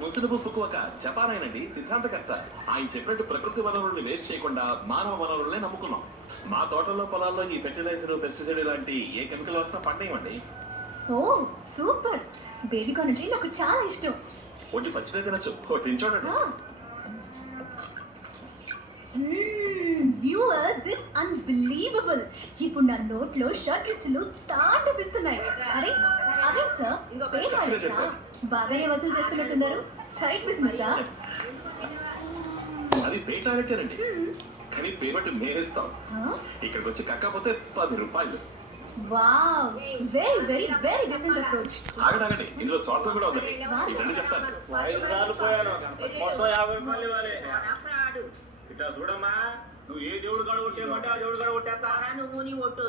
ముసునబు ఫుకువక Japan ఆయనండి సిద్ధాంతకర్త. ఆయన చెప్పినట్టు ప్రకృతి వనరుల్ని వేస్ట్ చేయకుండా మానవ వనరుల్నే నమ్ముకున్నాం. మా తోటల్లో పొలాల్లో ఈ ఫెర్టిలైజర్ పెస్టిసైడ్ లాంటి ఏ కెమికల్ వస్తున్నా పండేయమండి. ఓ సూపర్. బేబీకార్న్ అంటే నాకు చాలా ఇష్టం. ఒకటి పచ్చిదే తినచ్చు, ఒకటి చూడండి. Viewers it's unbelievable. ఇప్పుడు నా నోట్లో షార్ట్ రుచులు తాండపిస్తున్నాయి. అరే అదేం సార్, బాగానే వసూలు చేస్తున్నట్టున్నారు. సైడ్ బిజినెసా? అది పేటాలకేనండి, కానీ పేమెంట్ మేరేస్తాం. ఇక్కడికి వచ్చి కక్కపోతే 10 రూపాయలు. Wow, very very very different approach. ఆగండి, ఇందులో సాఫ్ట్వేర్ కూడా ఉంది. ఇవన్నీ చెప్తాను. ఇట్లా చూడమ్మా, నువ్వు ఏ దేవుడు కాడ కొట్టేమంటే ఆ దేవుడు కాడ కొట్టేస్తా. నువ్వు నీ ఒట్టు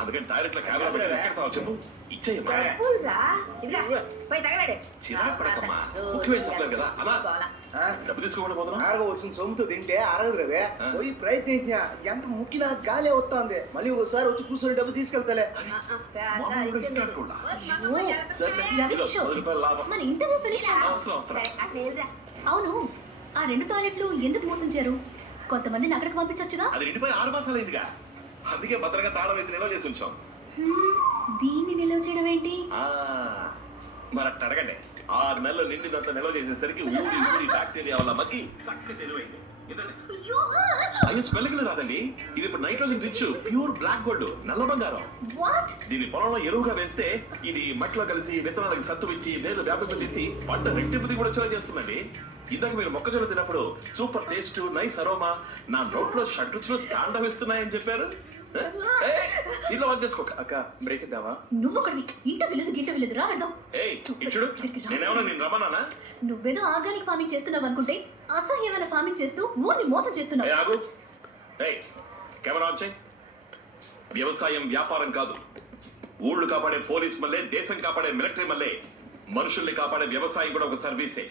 అందుకని డైరెక్ట్ లో క్యాబ్ చెప్పు ఇచ్చేయమ్మా. ముఖ్యమైన చెప్పలేదు కదా అలా డబ్బు తీసుకోకుండా పోతున్నా. వచ్చిన సొమ్ముతో తింటే అరగదు రవే. పోయి ప్రయత్నించిన ఎంత ముక్కినా గాలి వస్తుంది. మళ్ళీ ఒకసారి వచ్చి కూర్చొని డబ్బు తీసుకెళ్తాలే. మన ఇంటర్వ్యూ ఫినిష్. అవును, ఆ 2 టాయిలెట్లు ఎందుకు మోసించారు? కొంతమందిని అక్కడికి పంపించొచ్చుగా. అది నిండిపోయి 6 మాసాలు అయిందిగా, అందుకే భద్రంగా తాళం వేసి నిల్వ చేసి ఉంచాం. దీన్ని నిల్వ చేయడం ఏంటి? మరి అట్ట అడగండి. 6 నెలలు నిండినంత నిల్వ చేసేసరికి ఊరి బ్యాక్టీరియా వల్ల మగ్గి చక్కగా తెలివైంది. అయ్యో స్మెల్లింగ్ రాదండి, ఇది ఇప్పుడు nitrogen rich pure black gold, నల్ల బంగారం. దీన్ని పొలంలో ఎరువుగా వేస్తే ఇది మట్టిలో కలిసి విత్తనాలకు సత్తు ఇచ్చి నేరు వ్యాపింపజేసి పంట రెట్టింపుది కూడా వచ్చేలా చేస్తుందండి. ఇందాక మీరు మొక్కజొన్న తిన్నప్పుడు సూపర్ టేస్ట్, నైస్ అరోమా, నా నోట్లో షడ్రుచులు తాండవిస్తున్నాయని చెప్పారు. ఇంట్లో వర్క్ చేసుకో. అక్క బ్రేక్ ఇద్దామా? నువ్వు ఒకటి ఇంట విలుదు గిట్ట విలుదు రా వెళ్దాం. నేనేమన్నా నేను రమ్మన్నా? నువ్వేదో ఆర్గానిక్ ఫార్మింగ్ చేస్తున్నావు అనుకుంటే అసహ్యమైన ఫార్మింగ్ చేస్తూ ఊరిని మోసం చేస్తున్నావు. కెమెరా ఆన్ చేయి. వ్యవసాయం వ్యాపారం కాదు. ఊళ్ళు కాపాడే పోలీస్ మల్లే, దేశం కాపాడే మిలిటరీ మల్లే, మనుషుల్ని కాపాడే వ్యవసాయం కూడా ఒక సర్వీసే.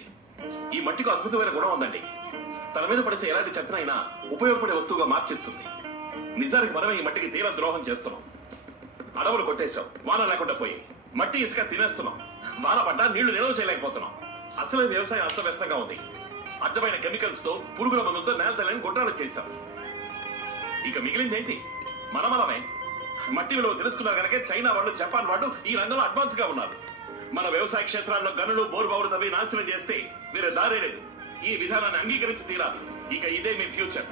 ఈ మట్టికి అద్భుతమైన గుణం ఉందండి. తన మీద పడితే ఎలాంటి చెత్తనైనా ఉపయోగపడే వస్తువుగా మార్చేస్తుంది. నిజానికి మనమే ఈ మట్టికి తీవ్ర ద్రోహం చేస్తున్నాం. అడవులు కొట్టేశాం, వాన లేకుండా పోయి మట్టి ఇసుక తినేస్తున్నాం. వాన పడ్డా నీళ్లు నిల్వ చేయలేకపోతున్నాం. అసలు వ్యవసాయం అస్తవ్యస్తంగా ఉంది. అడ్డమైన కెమికల్స్ తో, పురుగుల మందులతో నేలతలని గుండ్రాలు చేశాం. ఇక మిగిలిందేంటి? మనమే. మట్టి విలువ తెలుసుకున్నారు కనుక చైనా వాళ్ళు, జపాన్ వాళ్ళు ఈ రంగంలో అడ్వాన్స్ గా ఉన్నారు. మన వ్యవసాయ క్షేత్రాల్లో గనులు, బోరుబావులు తవ్వి నాశనం చేస్తే వేరే దారే లేదు. ఈ విధానాన్ని అంగీకరించి తీరాలి. ఇక ఇదే మీ ఫ్యూచర్.